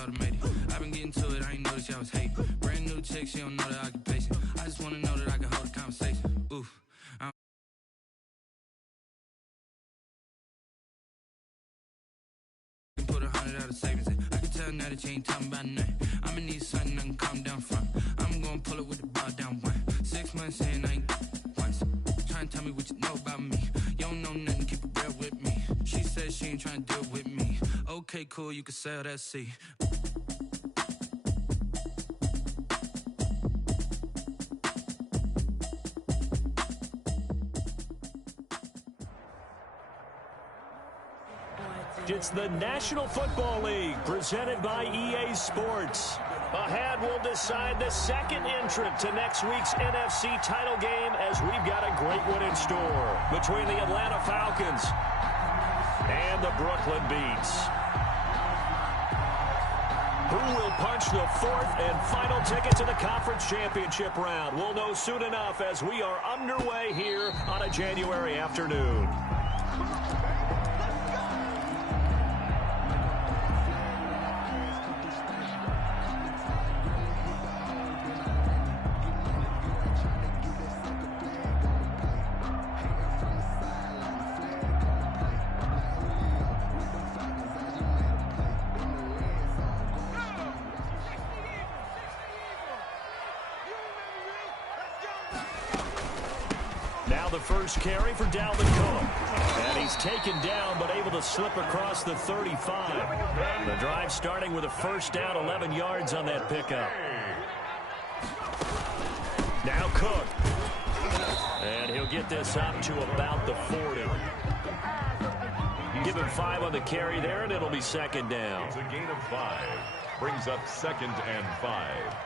automated. I've been getting to it, I ain't noticed y'all was hating. Brand new chick, she don't know the occupation. I just wanna know that I can hold a conversation. Oof. Put 100 out of savings in. I can tell now that you ain't talking about nothing. I'ma need something I can calm down from. I'm gonna pull it with the bar down one. 6 months in, I ain't once. Trying to tell me what you know about me. You don't know nothing, keep it real with me. She said she ain't trying to deal with me. Okay, cool, you can sell that seat. It's the National Football League presented by EA Sports. Ahead, we'll decide the second entrant to next week's NFC title game as we've got a great one in store between the Atlanta Falcons and the Brooklyn Beats. Who will punch the fourth and final ticket to the conference championship round? We'll know soon enough as we are underway here on a January afternoon. First carry for Dalvin Cook. And he's taken down but able to slip across the 35. The drive starting with a first down, 11 yards on that pickup. Now Cook. And he'll get this up to about the 40. Give him 5 on the carry there, and it'll be second down. It's a gain of 5. Brings up 2nd and 5.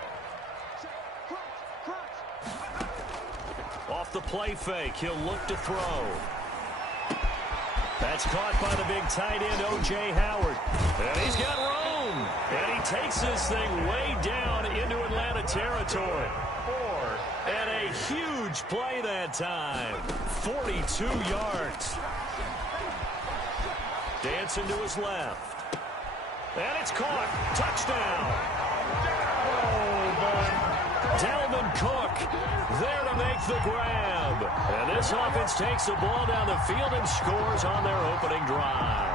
Off the play fake, he'll look to throw. That's caught by the big tight end, O.J. Howard. And he's got room. And he takes this thing way down into Atlanta territory. And a huge play that time. 42 yards. Dancing to his left. And it's caught. Touchdown. Dalvin Cook there to make the grab. And this offense takes the ball down the field and scores on their opening drive.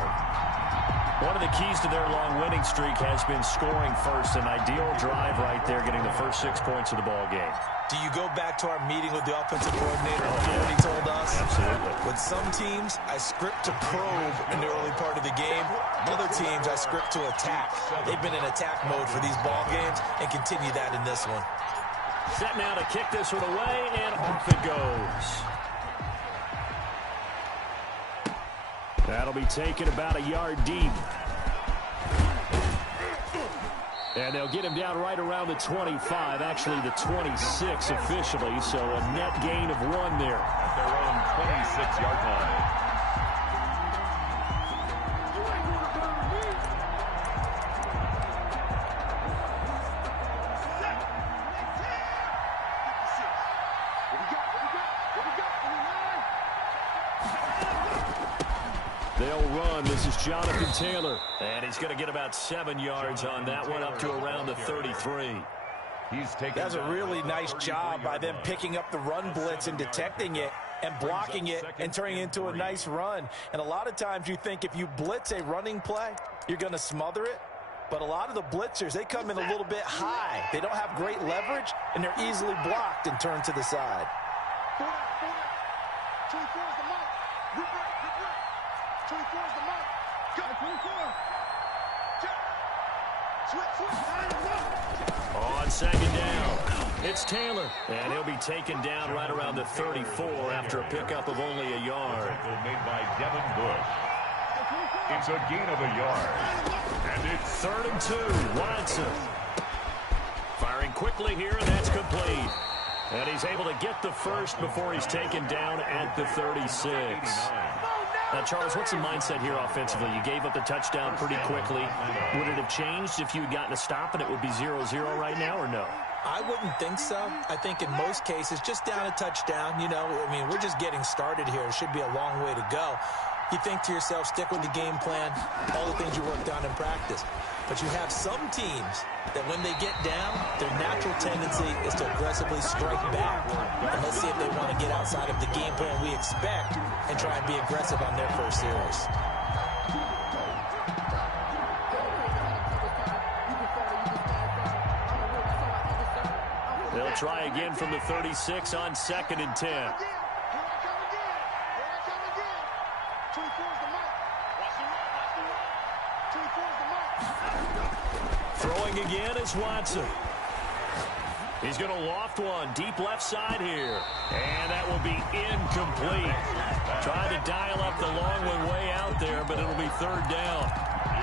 One of the keys to their long winning streak has been scoring first. An ideal drive right there, getting the first 6 points of the ball game. Do you go back to our meeting with the offensive coordinator and what he told us? Absolutely. With some teams, I script to probe in the early part of the game. Other teams, I script to attack. They've been in attack mode for these ball games and continue that in this one. Set now to kick this one away, and off it goes. That'll be taken about a yard deep. And they'll get him down right around the 25, actually the 26 officially, so a net gain of 1 there. At their own 26-yard line. They'll run. This is Jonathan Taylor. And he's going to get about 7 yards on that one, up to around the 33. That's a really nice job by them picking up the run blitz and detecting it and blocking it and turning it into a nice run. And a lot of times you think if you blitz a running play, you're going to smother it. But a lot of the blitzers, they come in a little bit high. They don't have great leverage, and they're easily blocked and turned to the side. 24 is the mark. Rip right. 24 is the mark. Go, 24. On second down, it's Taylor. And he'll be taken down right around the 34 after a pickup of only a yard. Made by Devin Bush. It's a gain of a yard. And it's 3rd and 2. Watson. Firing quickly here, and that's complete. And he's able to get the first before he's taken down at the 36. Now, Charles, what's the mindset here offensively? You gave up the touchdown pretty quickly. Would it have changed if you had gotten a stop and it would be 0-0 right now, or no? I wouldn't think so. I think in most cases, just down a touchdown, we're just getting started here. It should be a long way to go. You think to yourself, stick with the game plan, all the things you worked on in practice. But you have some teams that when they get down, their natural tendency is to aggressively strike back. And let's see if they want to get outside of the game plan we expect and try and be aggressive on their first series. They'll try again from the 36 on 2nd and 10. Throwing again is Watson. He's going to loft one deep left side here. And that will be incomplete. Trying to dial up the long one way out there, but it'll be 3rd down.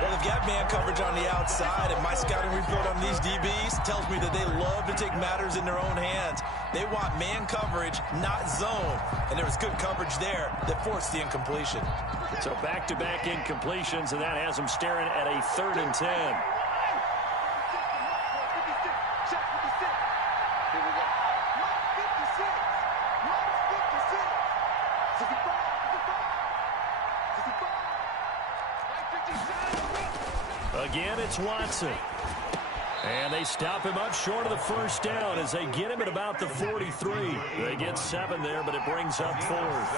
Well, they've got man coverage on the outside, and my scouting report on these DBs tells me that they love to take matters in their own hands. They want man coverage, not zone. And there was good coverage there that forced the incompletion. So back-to-back incompletions, and that has them staring at a 3rd and 10. Again, it's Watson. And they stop him up short of the 1st down as they get him at about the 43. They get 7 there, but it brings up 4th.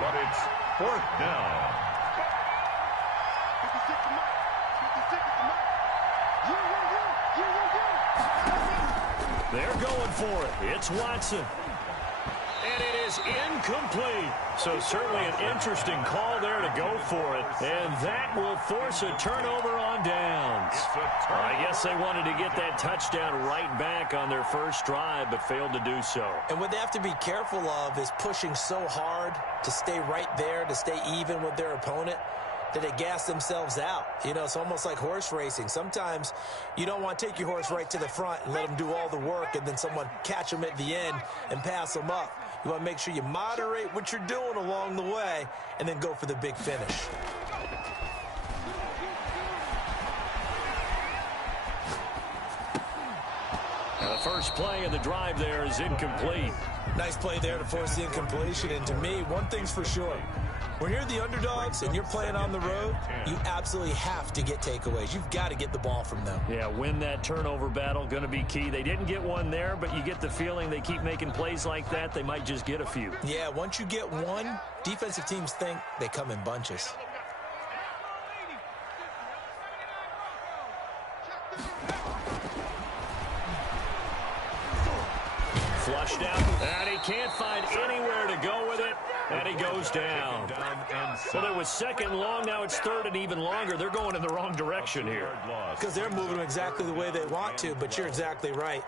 But it's 4th down. They're going for it. It's Watson. And it is incomplete. So certainly an interesting call there to go for it. And that will force a turnover on downs. I guess they wanted to get that touchdown right back on their first drive, but failed to do so. And what they have to be careful of is pushing so hard to stay right there, to stay even with their opponent, that they gas themselves out. You know, it's almost like horse racing. Sometimes you don't want to take your horse right to the front and let them do all the work and then someone catch them at the end and pass them up. You want to make sure you moderate what you're doing along the way and then go for the big finish. Now the first play of the drive there is incomplete. Nice play there to force the incompletion. And to me, one thing's for sure. When you're the underdogs and you're playing on the road, you absolutely have to get takeaways. You've got to get the ball from them. Yeah, win that turnover battle, going to be key. They didn't get one there, but you get the feeling they keep making plays like that, they might just get a few. Yeah, once you get one, defensive teams think they come in bunches. Flushed out, and he can't find anywhere to go with it, and he goes down. Well, it was 2nd long, now it's 3rd and even longer. They're going in the wrong direction here. Because they're moving them exactly the way they want to, but you're exactly right.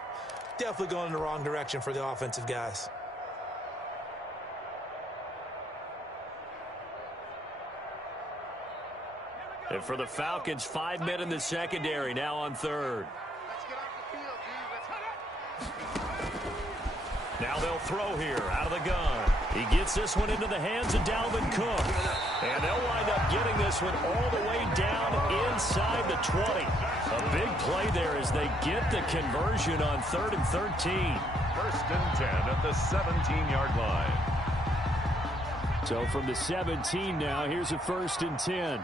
Definitely going in the wrong direction for the offensive guys. And for the Falcons, 5 men in the secondary, now on 3rd. Now they'll throw here out of the gun. He gets this one into the hands of Dalvin Cook. And they'll wind up getting this one all the way down inside the 20. A big play there as they get the conversion on 3rd and 13. 1st and 10 at the 17-yard line. So from the 17 now, here's a 1st and 10.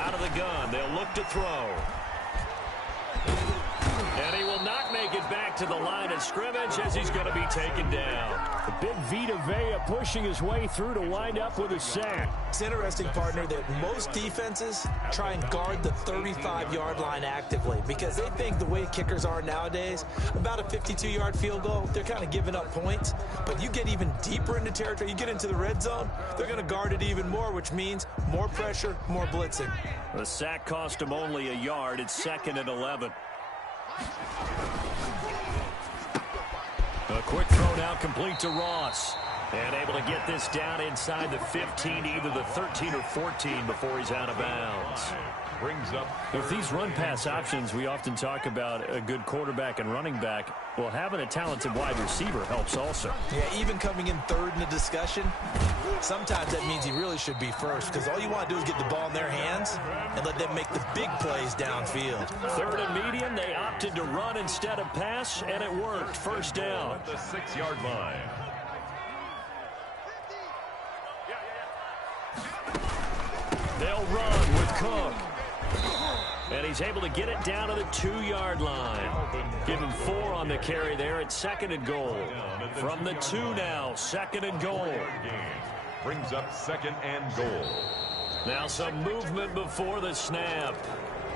Out of the gun, they'll look to throw. And he will not make it back to the line of scrimmage as he's going to be taken down. The big Vita Vea pushing his way through to wind up with a sack. It's interesting, partner, that most defenses try and guard the 35-yard line actively because they think the way kickers are nowadays, about a 52-yard field goal, they're kind of giving up points. But you get even deeper into territory, you get into the red zone, they're going to guard it even more, which means more pressure, more blitzing. The sack cost him only a yard. It's 2nd and 11. A quick throw now complete to Ross. And able to get this down inside the 15, either the 13 or 14 before he's out of bounds. Brings up with these run-pass options, we often talk about a good quarterback and running back. Well, having a talented wide receiver helps also. Yeah, even coming in 3rd in the discussion, sometimes that means he really should be 1st because all you want to do is get the ball in their hands and let them make the big plays downfield. 3rd and medium, they opted to run instead of pass, and it worked. 1st down. At the 6-yard line. They'll run with Cook. And he's able to get it down to the 2-yard line. Give him 4 on the carry there at 2nd and goal. From the 2 now, 2nd and goal. Brings up 2nd and goal. Now some movement before the snap.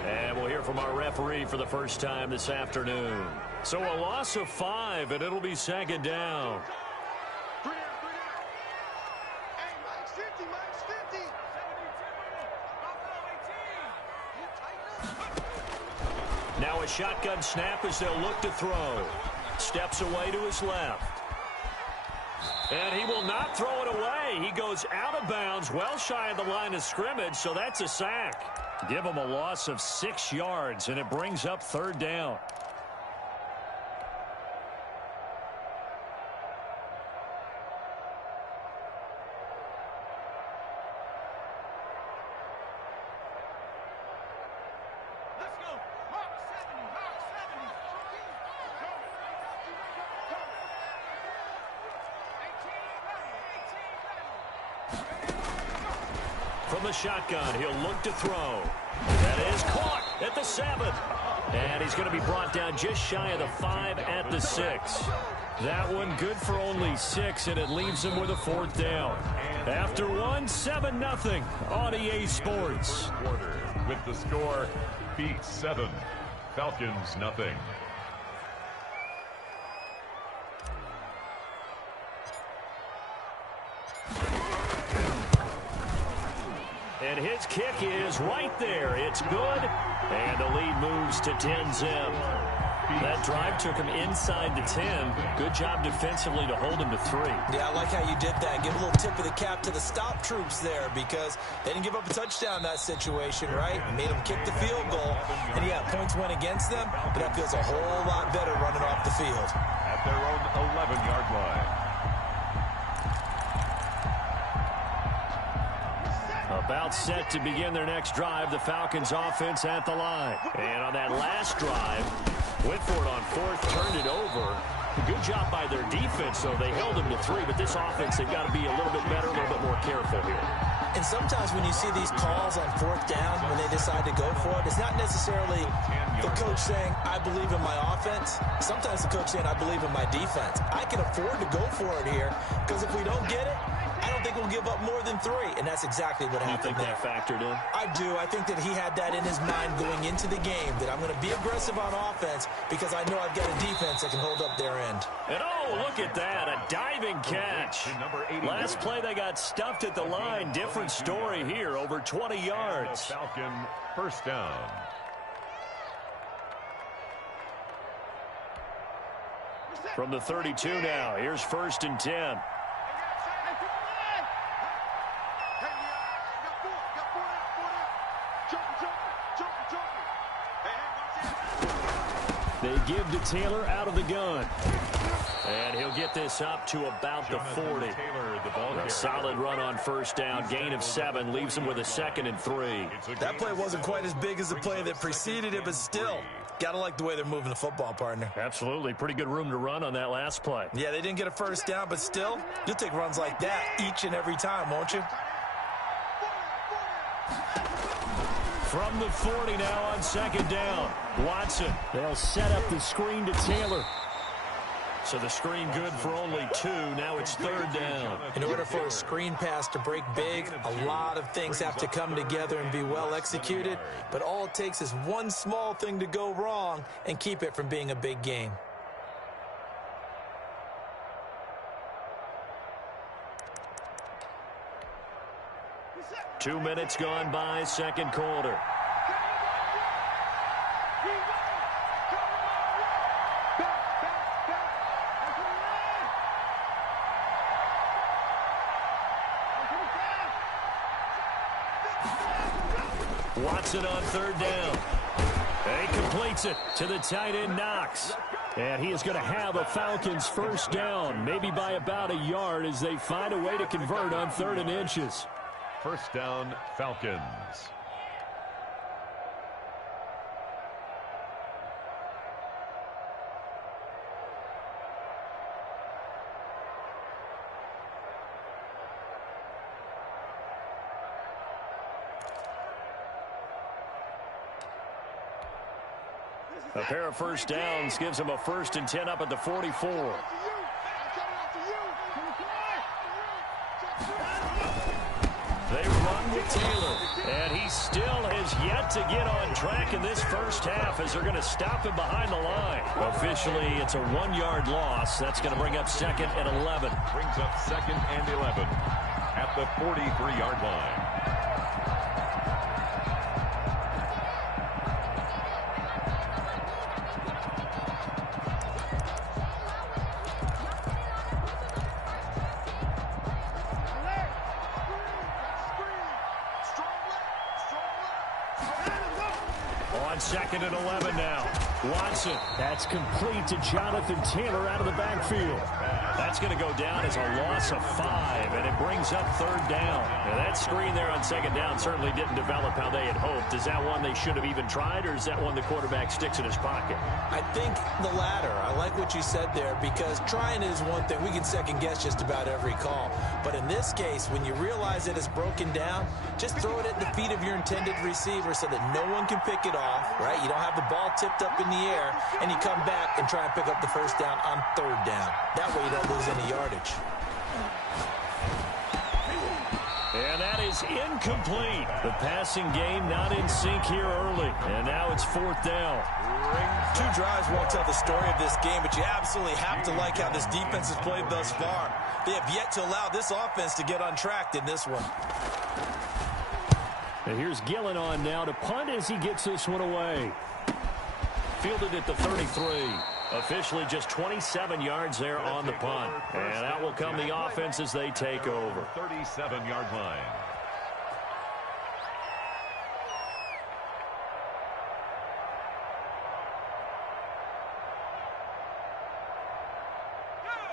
And we'll hear from our referee for the first time this afternoon. So a loss of 5, and it'll be 2nd down. Now a shotgun snap as they'll look to throw. Steps away to his left. And he will not throw it away. He goes out of bounds, well shy of the line of scrimmage, so that's a sack. Give him a loss of 6 yards, and it brings up 3rd down. From the shotgun, he'll look to throw. That is caught at the 7. And he's going to be brought down just shy of the 5 at the 6. That one good for only 6, and it leaves him with a 4th down. After 1, 7-0 on EA Sports. With the score, Beat 7, Falcons nothing. And his kick is right there. It's good. And the lead moves to 10-zip. That drive took him inside the 10. Good job defensively to hold him to 3. Yeah, I like how you did that. Give a little tip of the cap to the stop troops there because they didn't give up a touchdown in that situation, right? Made them kick the field goal. And, yeah, points went against them, but that feels a whole lot better running off the field. At their own 11-yard line. About set to begin their next drive, the Falcons offense at the line. And on that last drive, went for it on 4th, turned it over. Good job by their defense, though. They held them to 3, but this offense, they've got to be a little bit better, a little bit more careful here. And sometimes when you see these calls on 4th down, when they decide to go for it, it's not necessarily the coach saying, I believe in my offense. Sometimes the coach saying, I believe in my defense. I can afford to go for it here because if we don't get it, I don't think we'll give up more than 3, and that's exactly what happened there. You think that factored in? I do. I think that he had that in his mind going into the game, that I'm going to be aggressive on offense because I know I've got a defense that can hold up their end. And oh, look at that, a diving catch. Last play they got stuffed at the line. Different story here, over 20 yards. Falcon first down. From the 32 now, here's 1st and 10. They give to Taylor out of the gun. And he'll get this up to about the 40. A solid run on 1st down. Gain of 7 leaves him with a 2nd and 3. That play wasn't quite as big as the play that preceded it, but still, got to like the way they're moving the football, partner. Absolutely. Pretty good room to run on that last play. Yeah, they didn't get a 1st down, but still, you'll take runs like that each and every time, won't you? From the 40 now on 2nd down. Watson. They'll set up the screen to Taylor. So the screen good for only 2. Now it's 3rd down. In order for a screen pass to break big, a lot of things have to come together and be well executed. But all it takes is one small thing to go wrong and keep it from being a big game. Two minutes gone by, 2nd quarter. Watson on 3rd down. And he completes it to the tight end, Knox. And he is going to have a Falcons 1st down, maybe by about a yard as they find a way to convert on 3rd and inches. 1st down, Falcons. A pair of first downs gives them a 1st and 10 up at the 44. They run with Taylor, and he still has yet to get on track in this first half as they're going to stop him behind the line. Officially, it's a 1-yard loss. That's going to bring up 2nd and 11. Brings up 2nd and 11 at the 43-yard line. On 2nd and 11 now. Watson. That's complete to Jonathan Taylor out of the backfield. That's going to go down as a loss of 5, and it brings up 3rd down. Now, that screen there on 2nd down certainly didn't develop how they had hoped. Is that one they should have even tried, or is that one the quarterback sticks in his pocket? I think the latter. I like what you said there, because trying is one thing. We can second-guess just about every call. But in this case, when you realize that it's broken down, just throw it at the feet of your intended receiver so that no one can pick it off, right? You don't have the ball tipped up in the air, and you come back and try and pick up the 1st down on 3rd down. That way you don't lose any yardage. And that is incomplete. The passing game not in sync here early. And now it's 4th down. 2 drives won't tell the story of this game, but you absolutely have to like how this defense has played thus far. They have yet to allow this offense to get untracked in this one. And here's Gillen on now to punt as he gets this one away. Fielded at the 33. Officially just 27 yards there on the punt. And out will come the offense as they take over. 37-yard line.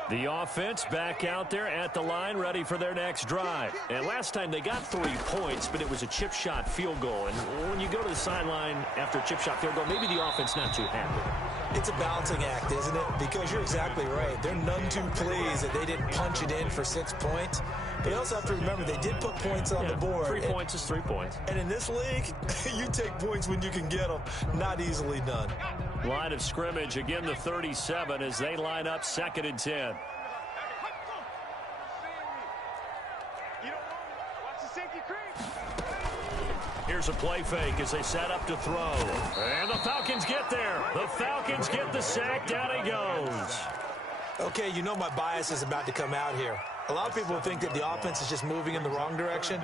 The offense back out there at the line, ready for their next drive. And last time they got 3 points, but it was a chip shot field goal. And when you go to the sideline after a chip shot field goal, maybe the offense not too happy. It's a balancing act, isn't it? Because you're exactly right. They're none too pleased that they didn't punch it in for 6 points. But you also have to remember they did put points on the board. 3 points is 3 points. And in this league, you take points when you can get them. Not easily done. Line of scrimmage, again the 37 as they line up 2nd and 10. Here's a play fake as they set up to throw. And the Falcons get there. The Falcons get the sack. Down he goes. Okay, you know my bias is about to come out here. A lot of people think that the offense is just moving in the wrong direction.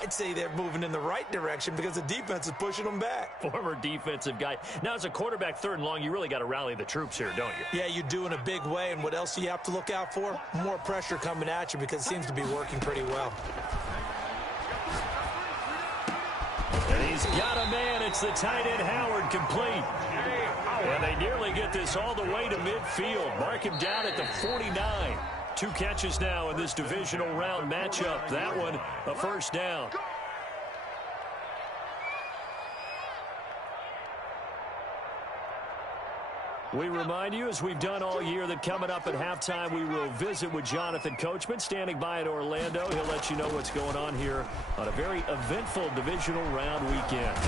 I'd say they're moving in the right direction because the defense is pushing them back. Former defensive guy. Now, as a quarterback 3rd and long, you really got to rally the troops here, don't you? Yeah, you do in a big way. And what else do you have to look out for? More pressure coming at you because it seems to be working pretty well. And he's got a man. It's the tight end, Howard, complete. And they nearly get this all the way to midfield. Mark him down at the 49. 2 catches now in this divisional round matchup. That one, a 1st down. We remind you, as we've done all year, that coming up at halftime, we will visit with Jonathan Coachman, standing by in Orlando. He'll let you know what's going on here on a very eventful divisional round weekend.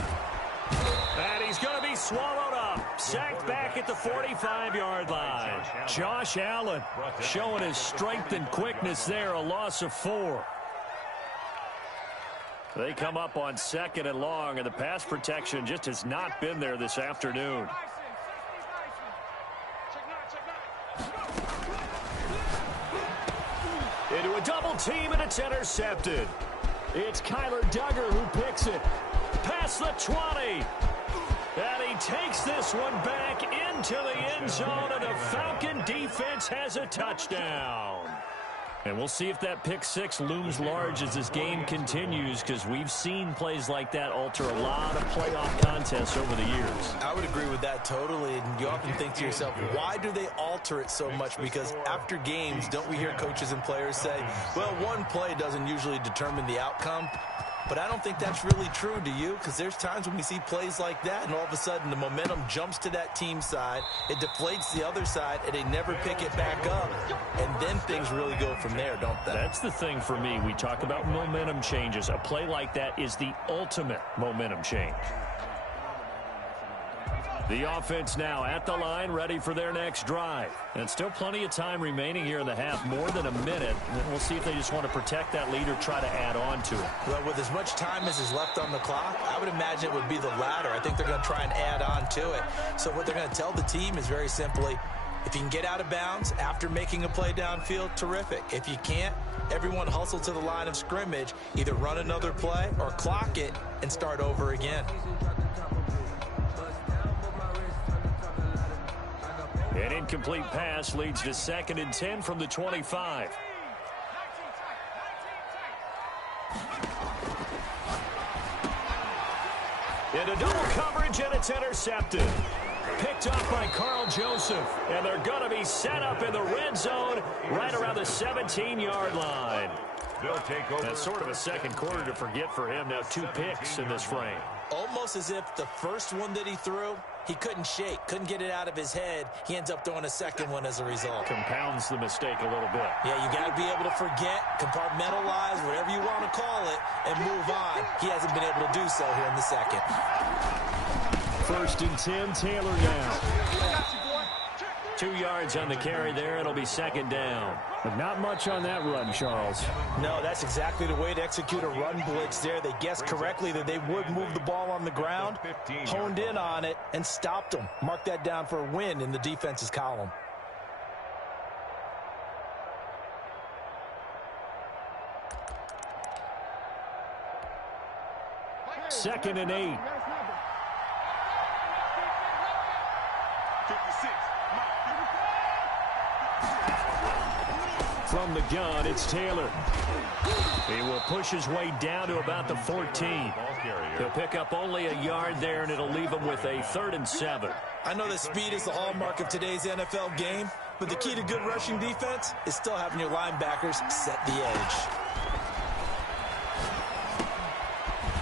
And he's going to be swallowed up. Sacked back at the 45-yard line. Josh Allen showing his strength and quickness there, a loss of 4. They come up on 2nd and long, and the pass protection just has not been there this afternoon. Into a double team, and it's intercepted. It's Kyler Duggar who picks it. Past the 20. And he takes this one back into the end zone, and the Falcon defense has a touchdown. And we'll see if that pick 6 looms large as this game continues, because we've seen plays like that alter a lot of playoff contests over the years. I would agree with that totally. And you often think to yourself, why do they alter it so much? Because after games, don't we hear coaches and players say, well, one play doesn't usually determine the outcome? But I don't think that's really true, do you? Because there's times when we see plays like that, and all of a sudden the momentum jumps to that team side, it deflates the other side, and they never pick it back up. And then things really go from there, don't they? That's the thing for me. We talk about momentum changes. A play like that is the ultimate momentum change. The offense now at the line, ready for their next drive. And still plenty of time remaining here in the half, more than a minute. And we'll see if they just want to protect that lead or try to add on to it. Well, with as much time as is left on the clock, I would imagine it would be the latter. I think they're going to try and add on to it. So what they're going to tell the team is very simply, if you can get out of bounds after making a play downfield, terrific. If you can't, everyone hustle to the line of scrimmage, either run another play or clock it and start over again. An incomplete pass leads to 2nd and 10 from the 25. Into double coverage, and it's intercepted. Picked up by Carl Joseph, and they're going to be set up in the red zone right around the 17-yard line. They'll take over. That's sort of a second quarter to forget for him. Now 2 picks in this frame. Almost as if the first one that he threw, he couldn't shake, couldn't get it out of his head. He ends up throwing a second one as a result. Compounds the mistake a little bit. Yeah, you got to be able to forget, compartmentalize, whatever you want to call it, and move on. He hasn't been able to do so here in the second. 1st and 10, Taylor now. 2 yards on the carry there. It'll be 2nd down. But not much on that run, Charles. No, that's exactly the way to execute a run blitz there. They guessed correctly that they would move the ball on the ground, honed in on it, and stopped them. Mark that down for a win in the defense's column. Second and 8. 56. From the gun, it's Taylor. He will push his way down to about the 14. He'll pick up only a yard there, and it'll leave him with a 3rd and 7. I know that speed is the hallmark of today's NFL game, but the key to good rushing defense is still having your linebackers set the edge.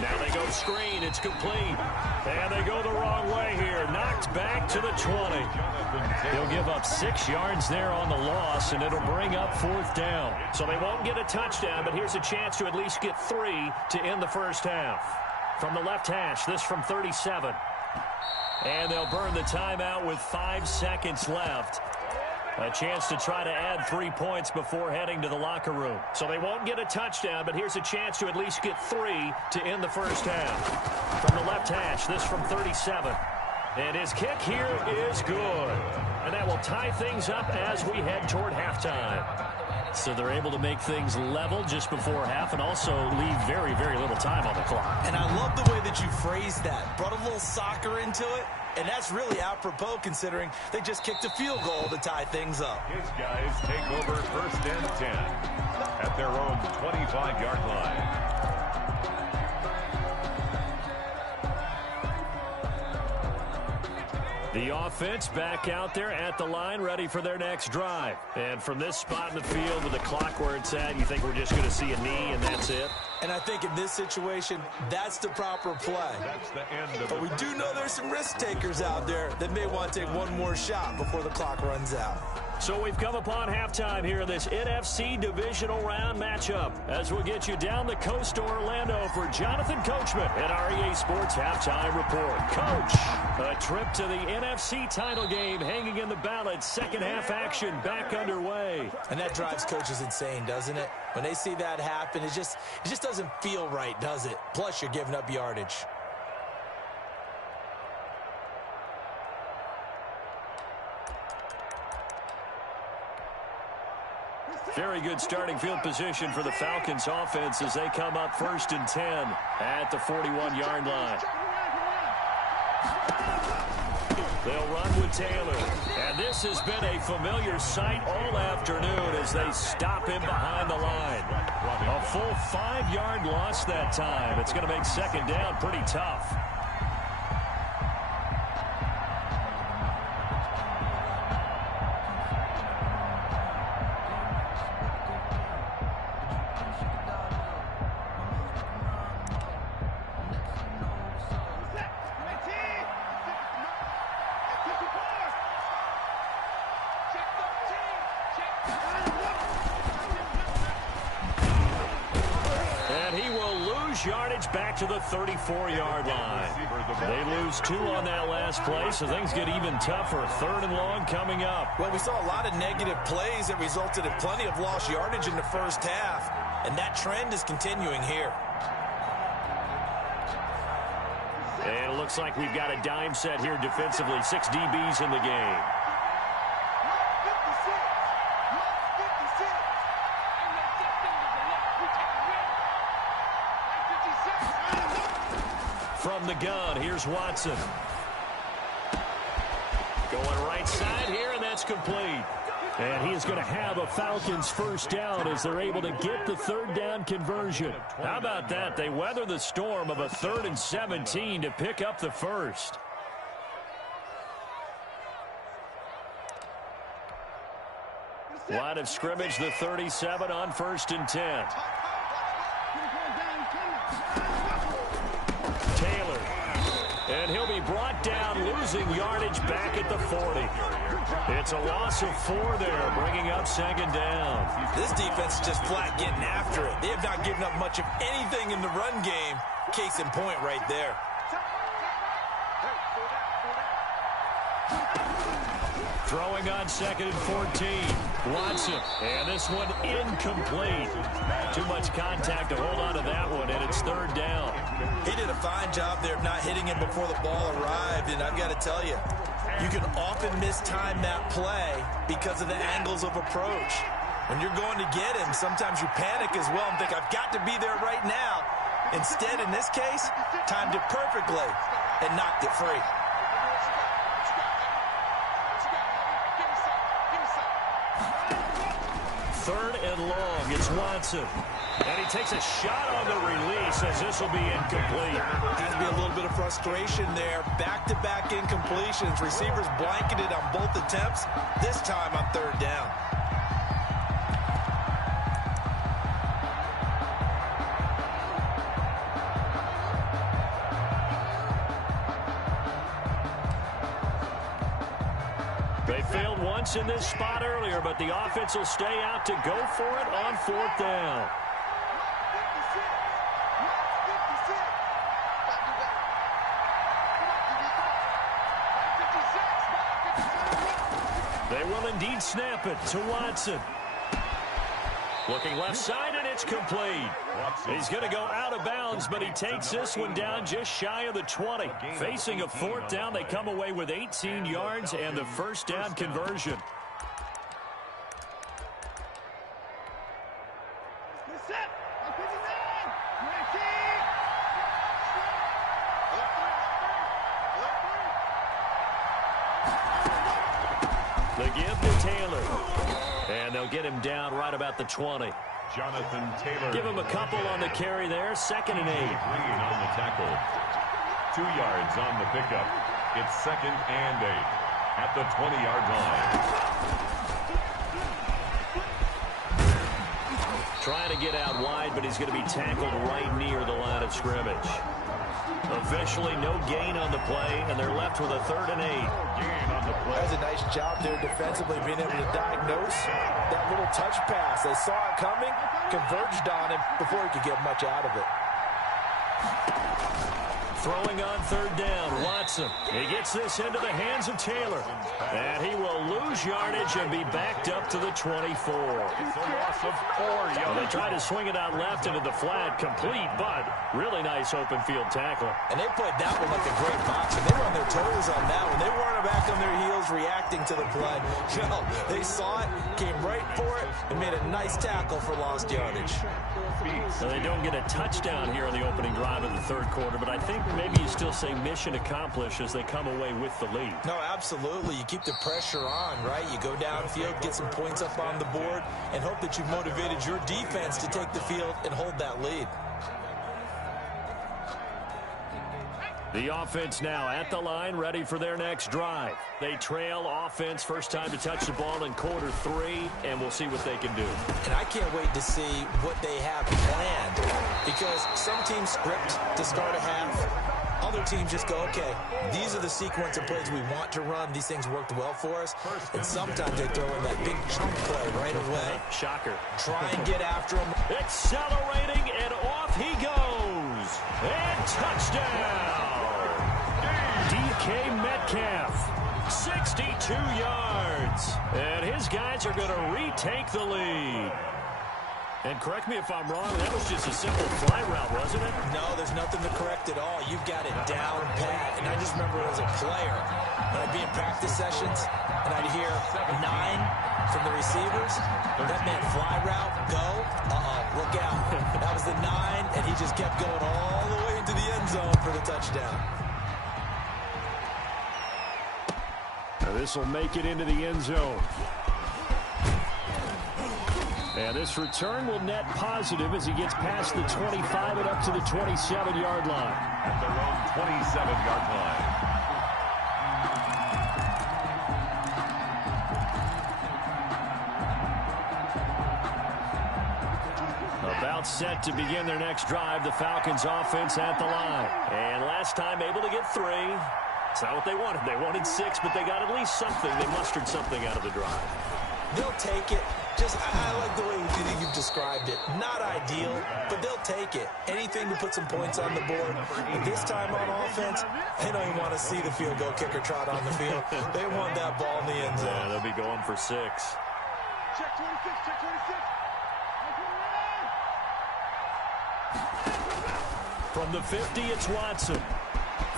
Now they go screen. It's complete. And they go the wrong way here. Knocked back to the 20. He'll give up 6 yards there on the loss, and it'll bring up 4th down. So they won't get a touchdown, but here's a chance to at least get 3 to end the first half. From the left hash, this from 37. And they'll burn the timeout with 5 seconds left. A chance to try to add 3 points before heading to the locker room. So they won't get a touchdown, but here's a chance to at least get 3 to end the first half. From the left hash, this from 37. And his kick here is good. And that will tie things up as we head toward halftime. So they're able to make things level just before half and also leave very, very little time on the clock. And I love the way that you phrased that. Brought a little soccer into it. And that's really apropos considering they just kicked a field goal to tie things up. His guys take over 1st and 10 at their own 25-yard line. The offense back out there at the line, ready for their next drive. And from this spot in the field with the clock where it's at, you think we're just going to see a knee and that's it? And I think in this situation, that's the proper play. That's the end of But we do know there's some risk takers out there that may want to take one more shot before the clock runs out. So we've come upon halftime here in this NFC divisional round matchup as we'll get you down the coast to Orlando for Jonathan Coachman at our EA Sports Halftime Report. Coach, a trip to the NFC title game hanging in the balance. Second half action back underway. And that drives coaches insane, doesn't it? When they see that happen, it just doesn't feel right, does it? Plus, you're giving up yardage. Very good starting field position for the Falcons offense as they come up 1st and 10 at the 41-yard line. They'll run with Taylor. And this has been a familiar sight all afternoon as they stop him behind the line. A full 5-yard loss that time. It's going to make 2nd down pretty tough. lose yardage back to the 34-yard line. They lose 2 on that last play, so things get even tougher. 3rd and long coming up. Well, we saw a lot of negative plays that resulted in plenty of lost yardage in the first half, and that trend is continuing here. And it looks like we've got a dime set here defensively. 6 DBs in the game. From the gun, here's Watson. Going right side here, and that's complete. And he is going to have a Falcons first down as they're able to get the 3rd down conversion. How about that? They weather the storm of a 3rd and 17 to pick up the first. Line of scrimmage, the 37 on 1st and 10. Taylor. And he'll be brought down, losing yardage back at the 40. It's a loss of 4 there, bringing up 2nd down. This defense is just flat getting after it. They have not given up much of anything in the run game. Case in point right there. Throwing on 2nd and 14. Watson. And this one incomplete. Too much contact to hold on to that one, and it's 3rd down. He did a fine job there of not hitting him before the ball arrived, and I've got to tell you, you can often mistime that play because of the angles of approach. When you're going to get him, sometimes you panic as well and think, I've got to be there right now. Instead, in this case, timed it perfectly and knocked it free. Third and long, it's Watson. And he takes a shot on the release as this will be incomplete. Has to be a little bit of frustration there. Back-to-back incompletions. Receivers blanketed on both attempts, this time on 3rd down. They failed once in this spot earlier, but the offense will stay out to go for it on 4th down. They will indeed snap it to Watson. Looking left side, and it's complete. He's going to go out of bounds, but he takes this one down just shy of the 20. Facing a 4th down, they come away with 18 yards and the first down conversion. The give to Taylor. And they'll get him down right about the 20. Jonathan Taylor. Give him a couple on the carry there. 2nd and 8. Green on the tackle. 2 yards on the pickup. It's 2nd and 8 at the 20-yard line. Trying to get out wide, but he's going to be tackled right near the line of scrimmage. Officially no gain on the play, and they're left with a 3rd and 8. Gain on the play. That's a nice job there defensively, being able to diagnose that little touch pass. They saw it coming, converged on him before he could get much out of it. Throwing on 3rd down, Watson. He gets this into the hands of Taylor. And he will lose yardage and be backed up to the 24. It's a loss of 4 yards. Well, they try to swing it out left into the flat, complete, but really nice open field tackle. And they played that one like a great boxer. They were on their toes on that one. They weren't back on their heels reacting to the play. No, they saw it, came right for it, and made a nice tackle for lost yardage. So they don't get a touchdown here on the opening drive of the 3rd quarter, but I think maybe you still say mission accomplished as they come away with the lead. No, absolutely. You keep the pressure on, right? You go downfield, get some points up on the board, and hope that you've motivated your defense to take the field and hold that lead. The offense now at the line, ready for their next drive. They trail offense, first time to touch the ball in quarter 3, and we'll see what they can do. And I can't wait to see what they have planned, because some teams script to start a half. Other teams just go, okay, these are the sequence of plays we want to run. These things worked well for us. And sometimes they throw in that big chunk play right away. Shocker. Try and get after him. Accelerating, and off he goes. And touchdown! DK Metcalf, 62 yards. And his guys are going to retake the lead. And correct me if I'm wrong, that was just a simple fly route, wasn't it? No, there's nothing to correct at all. You've got it down pat. And I just remember as a player, when I'd be in practice sessions, and I'd hear 9 from the receivers. That meant fly route, go, look out. That was the 9, and he just kept going all the way into the end zone for the touchdown. Now this will make it into the end zone. And this return will net positive as he gets past the 25 and up to the 27-yard line. At their own 27-yard line. About set to begin their next drive, the Falcons offense at the line. And last time able to get 3. It's not what they wanted. They wanted 6, but they got at least something. They mustered something out of the drive. They'll take it. I like the way you've described it. Not ideal, but they'll take it. Anything to put some points on the board. But this time on offense, they don't even want to see the field goal kicker trot on the field. They want that ball in the end zone. Yeah, they'll be going for 6. Check 26, check 26. From the 50, it's Watson.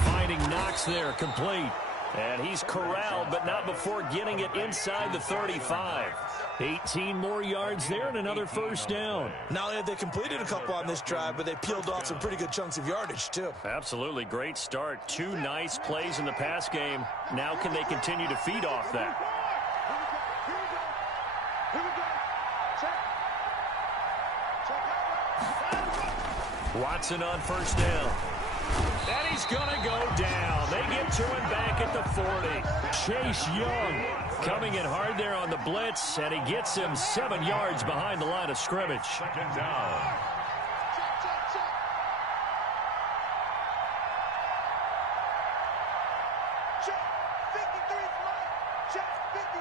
Finding Knox there, complete. And he's corralled, but not before getting it inside the 35. 18 more yards there and another first down. Not only have they completed a couple on this drive, but they peeled off some pretty good chunks of yardage, too. Absolutely great start. 2 nice plays in the pass game. Now can they continue to feed off that? Here we go. Check. Watson on first down. And he's going to go down. They get to him back at the 40. Chase Young coming in hard there on the blitz, and he gets him 7 yards behind the line of scrimmage. Second down. Check. 53 flag. Check.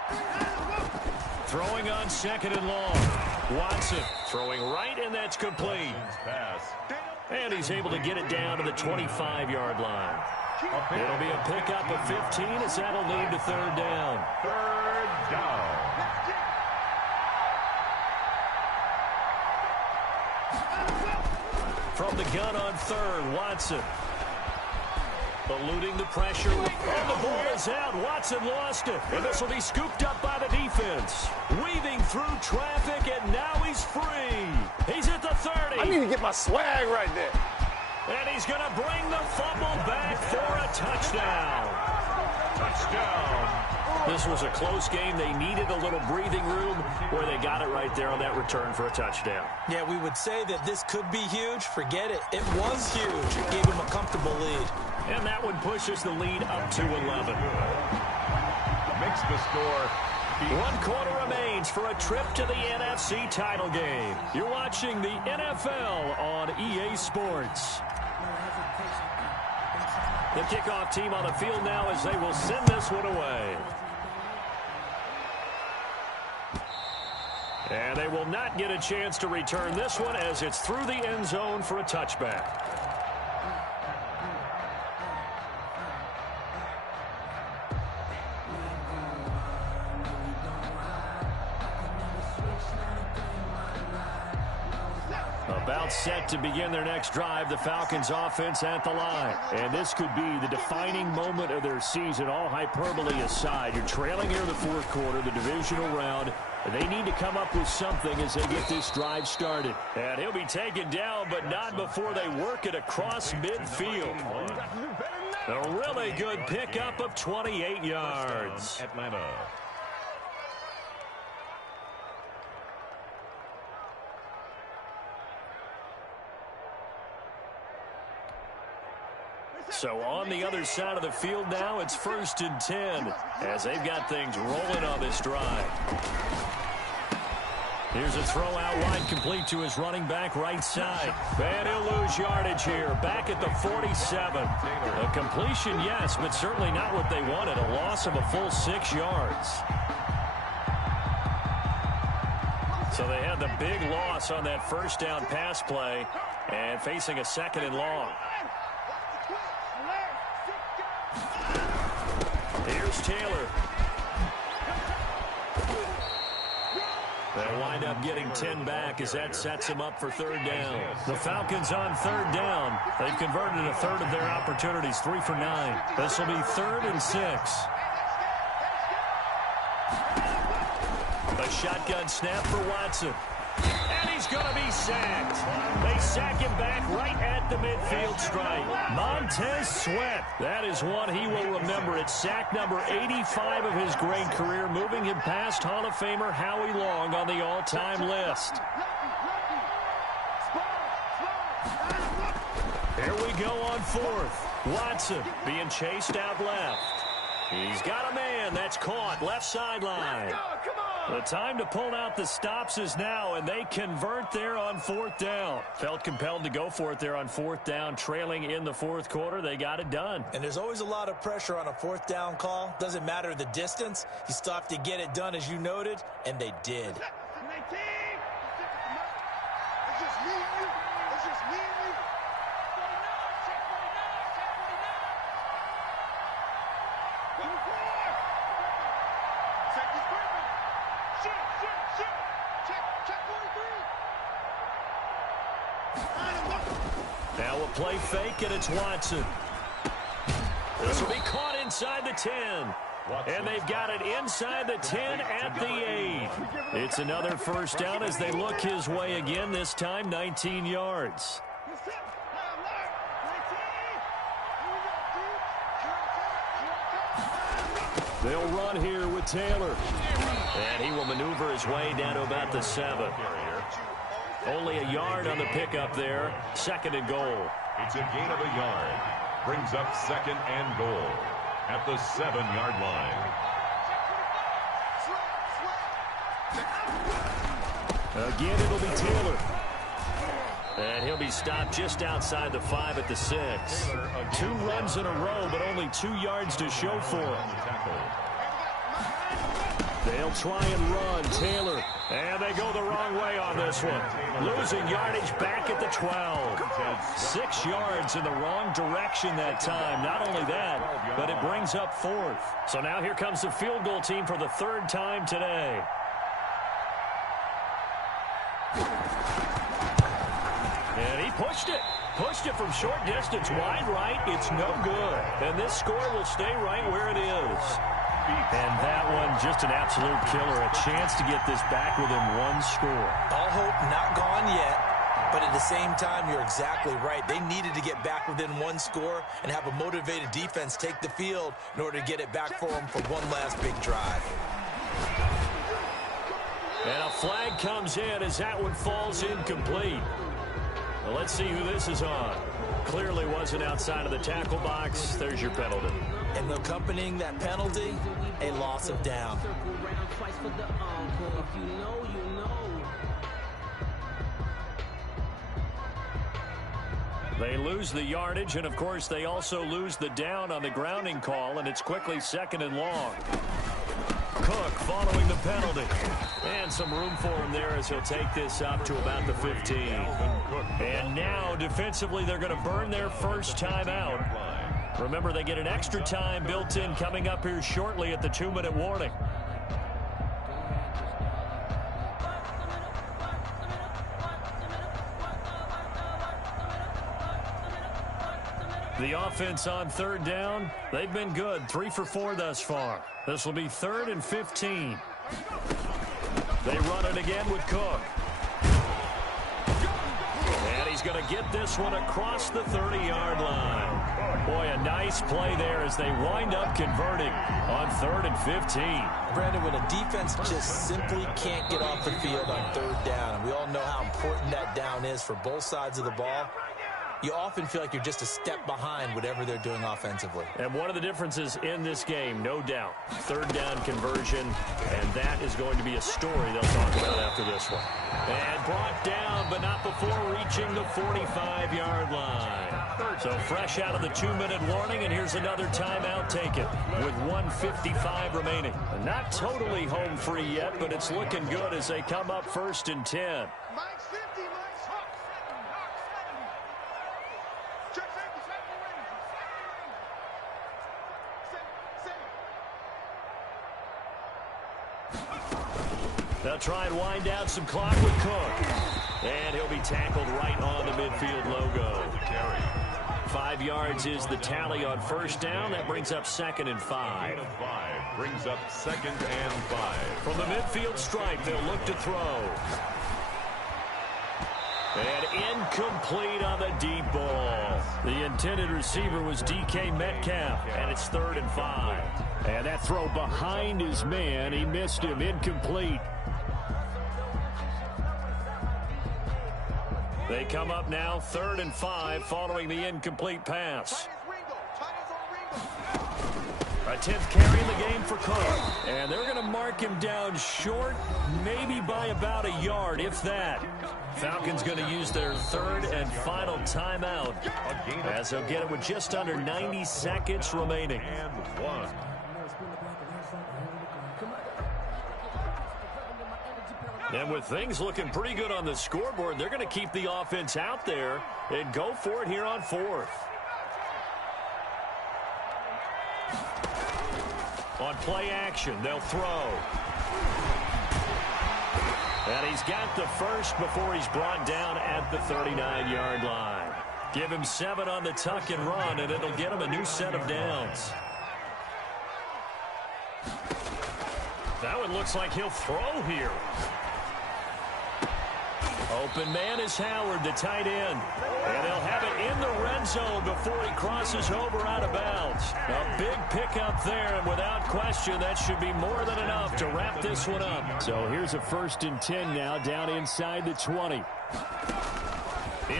53. Throwing on second and long. Watson throwing right, and that's complete. Pass. And he's able to get it down to the 25-yard line. It'll be a pickup of 15 as that'll lead to third down. Third down. From the gun on third, Watson. Eluding the pressure. And the ball is out. Watson lost it. And this will be scooped up by the defense. Weaving through traffic, and now he's free. He's at the 30. I need to get my swag right there. And he's going to bring the fumble back for a touchdown. Touchdown. This was a close game. They needed a little breathing room where they got it right there on that return for a touchdown. Yeah, we would say that this could be huge. Forget it. It was huge. It gave him a comfortable lead. And that one pushes the lead up to 11. Makes the score. 1 quarter remains for a trip to the NFC title game. You're watching the NFL on EA Sports. The kickoff team on the field now as they will send this one away. And they will not get a chance to return this one as it's through the end zone for a touchback. About set to begin their next drive, the Falcons offense at the line. And this could be the defining moment of their season, all hyperbole aside. You're trailing here in the fourth quarter, the divisional round. They need to come up with something as they get this drive started. And he'll be taken down, but not before they work it across midfield. A really good pickup of 28 yards. Atlanta. So on the other side of the field now, it's 1st and 10 as they've got things rolling on this drive. Here's a throw out wide, complete to his running back right side. And he'll lose yardage here, back at the 47. A completion, yes, but certainly not what they wanted. A loss of a full 6 yards. So they had the big loss on that first down pass play. And facing a 2nd and long. Here's Taylor. They'll wind up getting 10 back as that sets them up for 3rd down. The Falcons on 3rd down. They've converted a third of their opportunities, 3 for 9. This will be 3rd and 6. A shotgun snap for Watson. And he's going to be sacked. They sack him back right at the midfield stripe. Montez Sweat. That is one he will remember. It's sack number 85 of his great career, moving him past Hall of Famer Howie Long on the all-time list. Here we go on 4th. Watson being chased out left. He's got a man. That's caught. Left sideline. The time to pull out the stops is now, and they convert there on 4th down. Felt compelled to go for it there on 4th down, trailing in the 4th quarter. They got it done. And there's always a lot of pressure on a 4th down call. Doesn't matter the distance. You still have to get it done, as you noted, and they did. It's just me and you. It's just me and you. Now a play fake, and it's Watson. This will be caught inside the 10. And they've got it inside the 10 at the 8. It's another 1st down as they look his way again, this time 19 yards. They'll run here with Taylor. And he will maneuver his way down to about the 7. Only a yard on the pickup there. 2nd and goal. It's a gain of a yard. Brings up 2nd and goal at the 7-yard line. Again, it'll be Taylor. And he'll be stopped just outside the 5 at the 6. 2 runs in a row, but only 2 yards to show for him. They'll try and run. Taylor. And they go the wrong way on this one. Losing yardage back at the 12. 6 yards in the wrong direction that time. Not only that, but it brings up 4th. So now here comes the field goal team for the 3rd time today. And he pushed it. Pushed it from short distance, wide right. It's no good. And this score will stay right where it is. And that one, just an absolute killer. A chance to get this back within 1 score. All hope not gone yet. But at the same time, you're exactly right. They needed to get back within 1 score and have a motivated defense take the field in order to get it back for them for one last big drive. And a flag comes in as that one falls incomplete. Well, let's see who this is on. Clearly wasn't outside of the tackle box. There's your penalty. And accompanying that penalty, a loss of down. They lose the yardage, and of course they also lose the down on the grounding call, and it's quickly 2nd and long. Cook following the penalty. And some room for him there as he'll take this up to about the 15. And now defensively they're going to burn their first timeout. Remember, they get an extra time built in coming up here shortly at the 2-minute warning. The offense on 3rd down, they've been good. 3 for 4 thus far. This will be 3rd and 15. They run it again with Cook. And he's going to get this one across the 30-yard line. Boy, a nice play there as they wind up converting on 3rd and 15. Brandon, when a defense just simply can't get off the field on 3rd down, and we all know how important that down is for both sides of the ball, you often feel like you're just a step behind whatever they're doing offensively. And one of the differences in this game, no doubt, 3rd down conversion, and that is going to be a story they'll talk about after this one. And brought down, but not before reaching the 45-yard line. So fresh out of the 2-minute warning, and here's another timeout taken with 1:55 remaining. Not totally home free yet, but it's looking good as they come up 1st and 10. They'll try and wind down some clock with Cook. And he'll be tackled right on the midfield logo. 5 yards is the tally on first down. That brings up 2nd and 5. Brings up 2nd and 5. From the midfield stripe, they'll look to throw. And incomplete on the deep ball. The intended receiver was DK Metcalf, and it's 3rd and 5. And that throw behind his man, he missed him, incomplete. They come up now 3rd and 5 following the incomplete pass. A 10th carry in the game for Cook. And they're going to mark him down short, maybe by about a yard, if that. Falcons going to use their 3rd and final timeout, as they'll get it with just under 90 seconds remaining. And 1. And with things looking pretty good on the scoreboard, they're going to keep the offense out there and go for it here on 4th. On play action, they'll throw. And he's got the first before he's brought down at the 39-yard line. Give him 7 on the tuck and run, and it'll get him a new set of downs. That one looks like he'll throw here. Open man is Howard, the tight end. And they'll have it in the red zone before he crosses over out of bounds. A big pickup there, and without question, that should be more than enough to wrap this one up. So here's a 1st and 10 now, down inside the 20.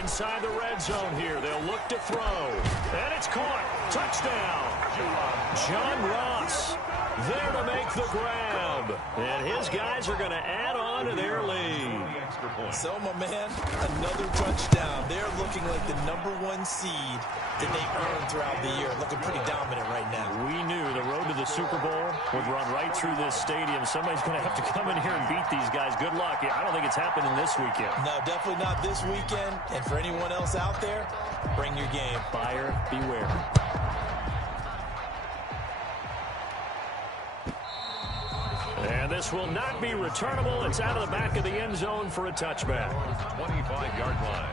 Inside the red zone here, they'll look to throw. And it's caught. Touchdown. John Ross there to make the grab. And his guys are going to add on to their lead. So, my man, another touchdown. They're looking like the #1 seed that they earned throughout the year. Looking pretty dominant right now. We knew the road to the Super Bowl would run right through this stadium. Somebody's going to have to come in here and beat these guys. Good luck. I don't think it's happening this weekend. No, definitely not this weekend. And for anyone else out there, bring your game. Buyer beware. And this will not be returnable. It's out of the back of the end zone for a touchback. 25-yard line.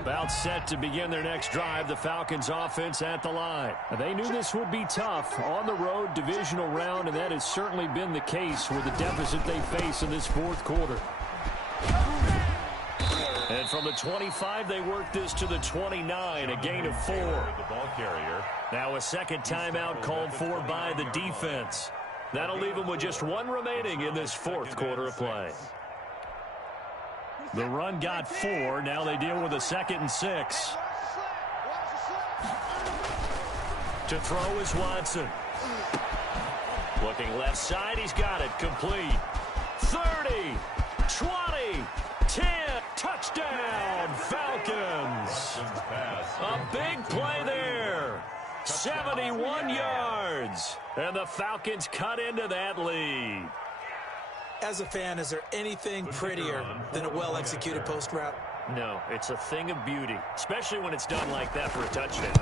About set to begin their next drive, the Falcons offense at the line. They knew this would be tough on the road, divisional round, and that has certainly been the case with the deficit they face in this 4th quarter. And from the 25, they work this to the 29, a gain of 4. The ball carrier. Now a second timeout called for by the defense. That'll leave them with just 1 remaining in this 4th quarter of play. The run got 4. Now they deal with a 2nd and 6. To throw is Watson. Looking left side. He's got it. Complete. 30. 20. 10. Touchdown, Falcons. A big play there. 71 yards. And the Falcons cut into that lead. As a fan, is there anything prettier than a well-executed post route? No, it's a thing of beauty, especially when it's done like that for a touchdown.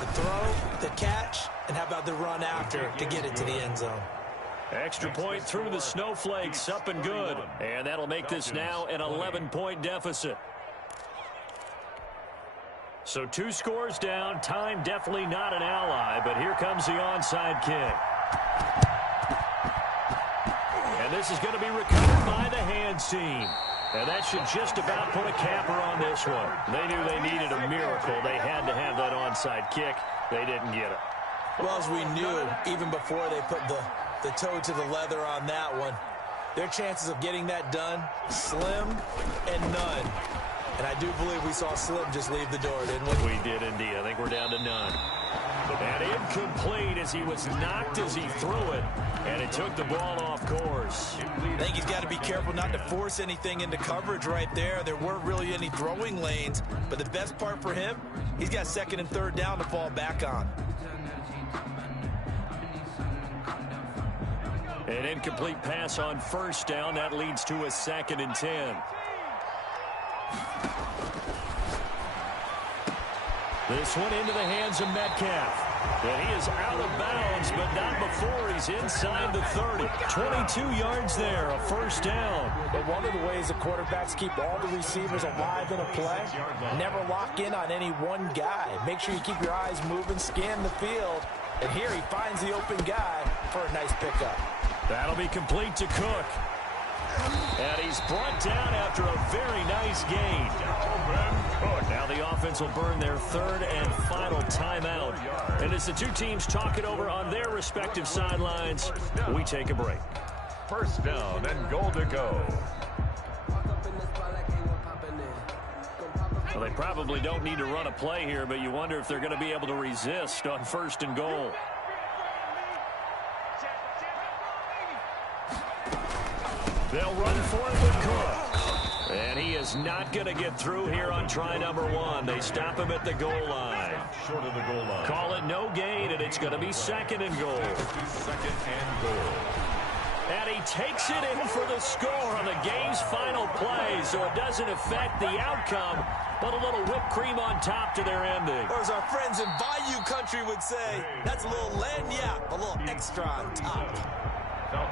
The throw, the catch, and how about the run after to get it to the end zone? Extra point through the snowflakes, up and good. And that'll make this now an 11-point deficit. So 2 scores down. Time definitely not an ally, but here comes the onside kick. And this is going to be recovered by the hands team. And that should just about put a capper on this one. They knew they needed a miracle. They had to have that onside kick. They didn't get it. Well, as we knew, even before they put the toe to the leather on that one, their chances of getting that done, slim and none. And I do believe we saw Slim just leave the door, didn't we? We did indeed. I think we're down to none. And incomplete as he was knocked as he threw it, and it took the ball off course. I think he's got to be careful not to force anything into coverage right there. There weren't really any throwing lanes, but the best part for him, he's got second and third down to fall back on. An incomplete pass on first down. That leads to a 2nd and 10. This one into the hands of Metcalf. And he is out of bounds, but not before he's inside the 30. 22 yards there, a first down. But one of the ways the quarterbacks keep all the receivers alive in a play, never lock in on any one guy. Make sure you keep your eyes moving, scan the field. And here he finds the open guy for a nice pickup. That'll be complete to Cook. And he's brought down after a very nice gain. Now the offense will burn their third and final timeout. And as the two teams talk it over on their respective sidelines, we take a break. First down and goal to go. Well, they probably don't need to run a play here, but you wonder if they're going to be able to resist on first and goal. They'll run for it with Cook. And he is not going to get through here on try number 1. They stop him at the goal line. Short of the goal line. Call it no gain, and it's going to be 2nd and goal. 2nd and goal. And he takes it in for the score on the game's final play, so it doesn't affect the outcome, but a little whipped cream on top to their ending. Or as our friends in Bayou Country would say, that's a little lagniappe, a little extra on top.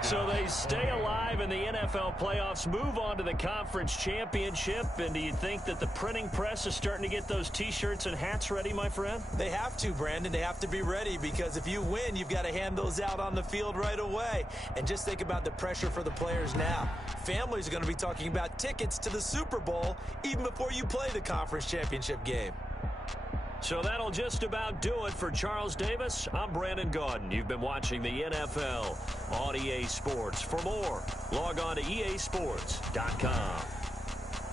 So they stay alive in the NFL playoffs, move on to the conference championship. And do you think that the printing press is starting to get those T-shirts and hats ready, my friend? They have to, Brandon. They have to be ready because if you win, you've got to hand those out on the field right away. And just think about the pressure for the players now. Families are going to be talking about tickets to the Super Bowl even before you play the conference championship game. So that'll just about do it for Charles Davis. I'm Brandon Gaudin. You've been watching the NFL on EA Sports. For more, log on to easports.com.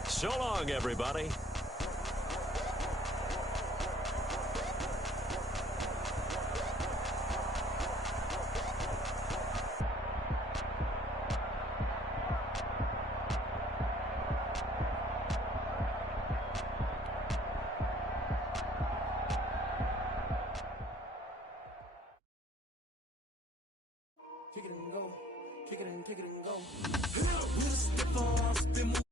So long, everybody. Kick it and go. Kick it and go.